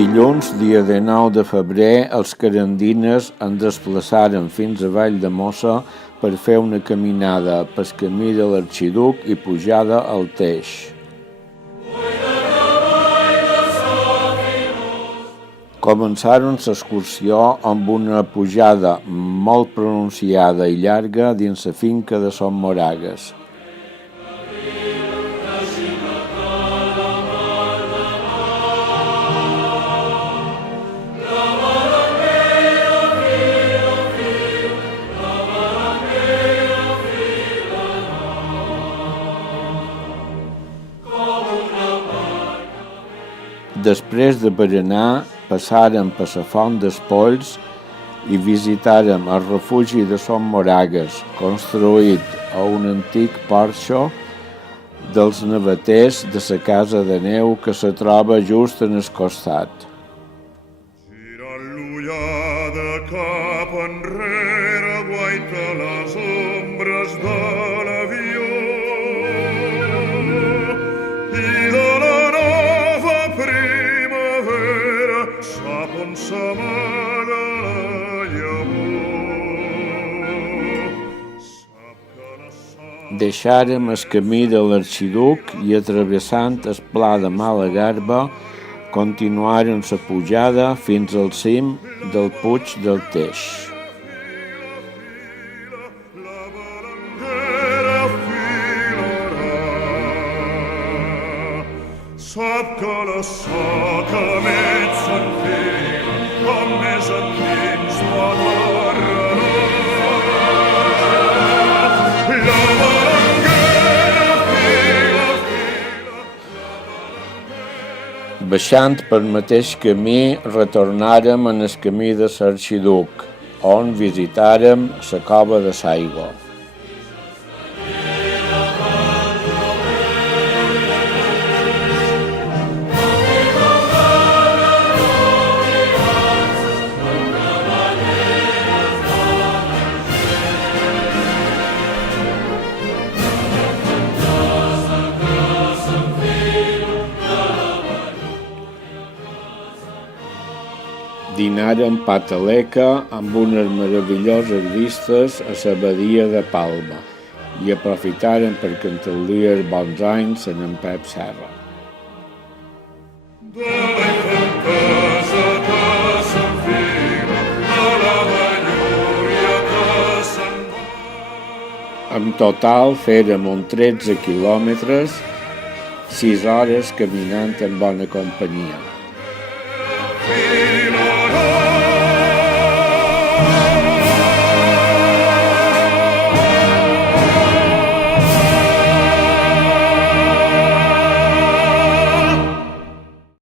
Dilluns, dia 19 de febrer, els carandines es desplaçaren fins a Valldemossa per fer una caminada pel camí de l'Arxiduc i pujada al Teix. Començaren l'excursió amb una pujada molt pronunciada i llarga dins la finca de Son Moragues. Després de berenar, passàrem per la Font dels Polls i visitàrem el refugi de Son Moragues, construït a un antic porxo dels nevaters de la casa de neu que se troba just en el costat. Girant l'ullada cap enrere, guaita les ombres de l'avió i de la nova primavera sap on s'amaga la llavor. Deixàrem el camí de l'Arxiduc i, travessant el pla de Malagarba, continuaren la pujada fins al cim del Puig del Teix. La balanguera filarà, sap que la soca mig s'enfila, com més endins pot barrerar. La balanguera fila. Baixant pel mateix camí, retornàrem en el camí de l'Arxiduc, on visitàrem la cova de l'aigua. Dinàrem pa taleca amb unes meravelloses vistes a la badia de Palma i aprofitàrem per cantar-li els bons anys en Pep Serra. De la infantesa que s'enfila, a la vellúria que se'n va. En total fèrem uns 13 quilòmetres, 6 hores caminant en bona companyia.